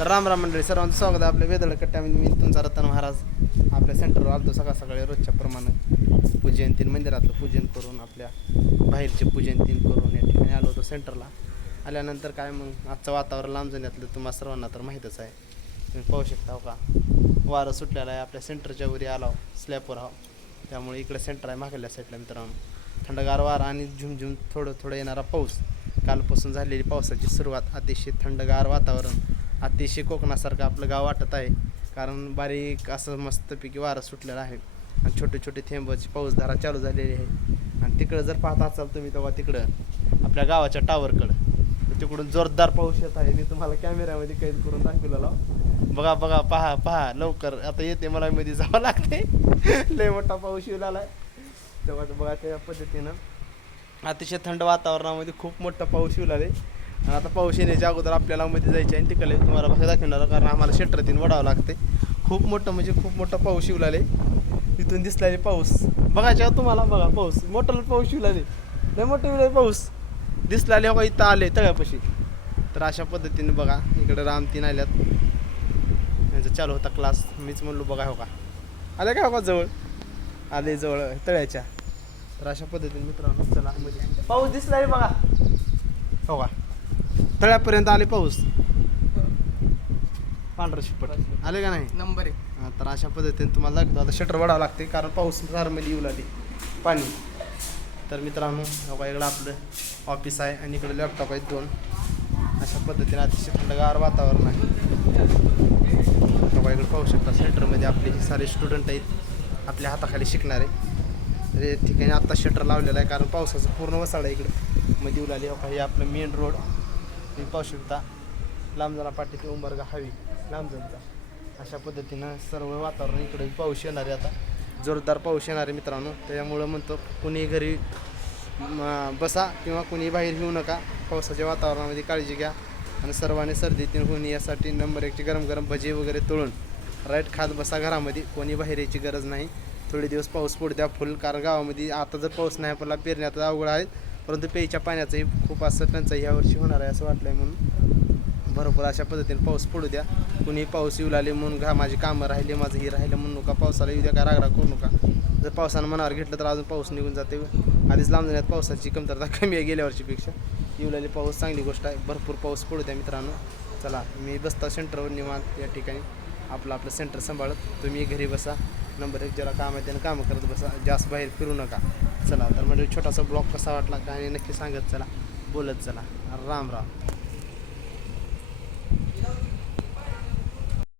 तर राम राम मंडळी, सर्वांचं स्वागत आहे आपल्या वेदळ कट्ट्यामध्ये. मी तुमचा रतन महाराज आपल्या सेंटरवर आलतो सकाळ सकाळी रोजच्या प्रमाणे पूजन तीन मंदिरातलं पूजन करून आपल्या बाहेरचे पूजन तीन करून या ठिकाणी आलो होतो सेंटरला. आल्यानंतर काय मग आजचं वातावरण लांबजण्यातलं तुम्हाला सर्वांना तर माहीतच आहे. तुम्ही पाहू शकता हो का, वारं सुटलेलं आहे. आपल्या सेंटरच्या वरी आलो स्लॅबवर आहो, त्यामुळे इकडे सेंटर आहे मागल्या साईडला मित्रांनो. थंडगार वारा आणि झुमझुम थोडं थोडं येणारा पाऊस. कालपासून झालेली पावसाची सुरुवात, अतिशय थंडगार वातावरण, अतिशय कोकणासारखं आपलं गाव वाटत आहे. कारण बारीक असं मस्तपैकी वारं सुटलेलं आहे आणि छोटे छोटे थेंबाची पाऊसधारा चालू झालेली आहे. आणि तिकडं जर पाहत असाल तुम्ही तेव्हा तिकडं आपल्या गावाच्या टावरकडं तिकडून जोरदार पाऊस येत आहे. मी तुम्हाला कॅमेऱ्यामध्ये कैद करून दाखवलेला. बघा बघा, पहा लवकर आता येते, मला मध्ये जावं लागते. लय मोठा पाऊस येऊ लागलाय तेव्हा बघा. त्या पद्धतीनं अतिशय थंड वातावरणामध्ये खूप मोठा पाऊस येऊ लागले. आणि आता पाऊस येण्याच्या अगोदर आपल्याला मध्ये जायचे आणि तिकडे तुम्हाला भाषा दाखवणार, कारण आम्हाला शेटरातीन वडावं लागते. खूप मोठं म्हणजे खूप मोठा पाऊस येऊ लागले. इथून दिसलेले पाऊस बघायच्या तुम्हाला, बघा पाऊस मोठा पाऊस येऊ लागले, लय मोठे पाऊस दिसलाले हो का, इथं आले तळ्यापाशी. तर अशा पद्धतीने बघा इकडे रामतीन आल्यात, यांचा चालू होता क्लास. मीच म्हणलो बघा हो का, आले का हो का जवळ, आले जवळ तळ्याच्या. तर अशा पद्धतीने मित्रांनो चला म्हणजे पाऊस दिसलाय बघा हो का, तळ्यापर्यंत आले पाऊस. पांढरा शिपट आले का नाही नंबर आहे. तर अशा पद्धतीने तुम्हाला दाखवतो. आता शटर वाढावं लागते कारण पाऊस फारमध्ये येऊ लागली पाणी. तर मित्रांनो हो का, इकडं आपलं ऑफिस आहे आणि इकडे लॅपटॉप आहेत दोन. अशा पद्धतीने अतिशय थंडगार वातावरण आहे. हो का, इकडे पाहू शकता सेंटरमध्ये आपले हे सारे स्टुडंट आहेत आपल्या हाताखाली शिकणारे. तर या ठिकाणी आत्ता शटर लावलेलं आहे कारण पावसाचं पूर्ण वसाड आहे इकडे मध्ये येऊ लागली. हो का, हे आपलं मेन रोड तुम्ही पाहू शकता. लांबजाना पाठी ते उंबरगा हवी लांबजणचा. अशा पद्धतीनं सर्व वातावरण इकडे पाऊस येणार आहे. आता जोरदार पाऊस येणार आहे मित्रांनो. त्यामुळं म्हणतो कुणी घरी बसा किंवा कुणी बाहेर येऊ नका. पावसाच्या वातावरणामध्ये काळजी घ्या आणि सर्वांनी सर्दीतील होऊन यासाठी नंबर 1ची गरम गरम भजी वगैरे तळून राईट खात बसा घरामध्ये. कोणी बाहेर यायची गरज नाही. थोडे दिवस पाऊस पडू द्या फुल, कारण गावामध्ये आता जर पाऊस नाही पडला पेरण्यात अवघड आहे. परंतु प्यायच्या पाण्याचंही खूप असं टंचाई यावर्षी होणार आहे असं वाटलं आहे. म्हणून भरपूर अशा पद्धतीने पाऊस पडू द्या. कुणी पाऊस येऊ लागले म्हणून माझी कामं राहिले, माझं हे राहिलं म्हणू नका. पावसाला येऊ द्या, काय रागराग करू नका. जर पावसानं मनावर घेतलं तर अजून पाऊस निघून जाते. आधीच लांब जाण्यात पावसाची कमतरता कमी आहे गेल्या वर्षीपेक्षा. येऊ लागले पाऊस चांगली गोष्ट आहे. भरपूर पाऊस पडू द्या मित्रांनो. चला मी बसता सेंटरवर निवांत या ठिकाणी आपलं सेंटर सांभाळत. तुम्ही घरी बसा. नंबर 1 ज्याला काम आहे त्यानं कामं करत बसा, जास्त बाहेर फिरू नका. चला तर म्हणजे छोटासा ब्लॉग कसा वाटला काय नक्की सांगत चला, बोलत चला. राम राम.